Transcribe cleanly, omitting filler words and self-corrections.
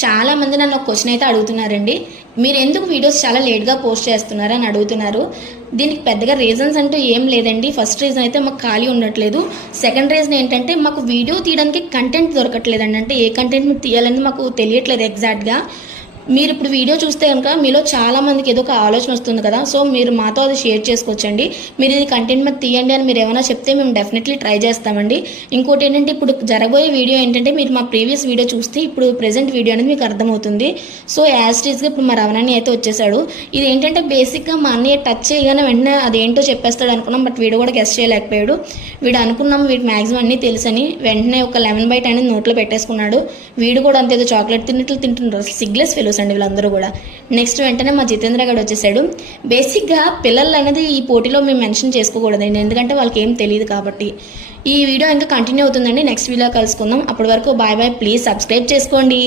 చాలా మంది నన్ను ఒక క్వశ్చన్ అయితే అడుగుతున్నారండి. మీరు ఎందుకు వీడియోస్ చాలా లేట్గా పోస్ట్ చేస్తున్నారు అని అడుగుతున్నారు. దీనికి పెద్దగా రీజన్స్ అంటూ ఏం లేదండి. ఫస్ట్ రీజన్ అయితే మాకు ఖాళీ ఉండట్లేదు. సెకండ్ రీజన్ ఏంటంటే మాకు వీడియో తీయడానికి కంటెంట్ దొరకట్లేదండి. అంటే ఏ కంటెంట్ తీయాలని మాకు తెలియట్లేదు ఎగ్జాక్ట్గా. మీరు ఇప్పుడు వీడియో చూస్తే కనుక మీలో చాలా మందికి ఏదో ఒక ఆలోచన వస్తుంది కదా. సో మీరు మాతో అది షేర్ చేసుకోవచ్చండి. మీరు ఇది కంటెంట్ మీద తీయండి అని మీరు ఏమైనా చెప్తే మేము డెఫినెట్లీ ట్రై చేస్తామండి. ఇంకోటి ఏంటంటే ఇప్పుడు జరగబోయే వీడియో ఏంటంటే మీరు మా ప్రీవియస్ వీడియో చూస్తే ఇప్పుడు ప్రెజెంట్ వీడియో అనేది మీకు అర్థమవుతుంది. సో యాజ్ టీజ్గా ఇప్పుడు మా రవణని అయితే వచ్చేసాడు. ఇది ఏంటంటే బేసిక్గా మా అన్నయ్య టచ్ చేయగానే వెంటనే అదేంటో చెప్పేస్తాడు అనుకున్నాం. బట్ వీడు కూడా గెస్ట్ చేయలేకపోయాడు. వీడు అనుకున్నాం వీడు మ్యాక్సిమం అన్నీ తెలుసని వెంటనే ఒక 11 బైట్ అనేది నోట్లో పెట్టేసుకున్నాడు. వీడు కూడా అంతేదో చాక్లెట్ తిన్నట్లు తింటున్నారు. సిగ్లెస్ ఫెలోస్ అండి వీళ్ళందరూ కూడా. నెక్స్ట్ వెంటనే మా జితేంద్ర గారు వచ్చేసాడు. బేసిక్గా పిల్లలు అనేది ఈ పోటీలో మేము మెన్షన్ చేసుకోకూడదండి, ఎందుకంటే వాళ్ళకి ఏం తెలియదు కాబట్టి. ఈ వీడియో ఇంకా కంటిన్యూ అవుతుందండి. నెక్స్ట్ వీడియో కలుసుకుందాం. అప్పటి వరకు బాయ్ బాయ్. ప్లీజ్ సబ్స్క్రైబ్ చేసుకోండి.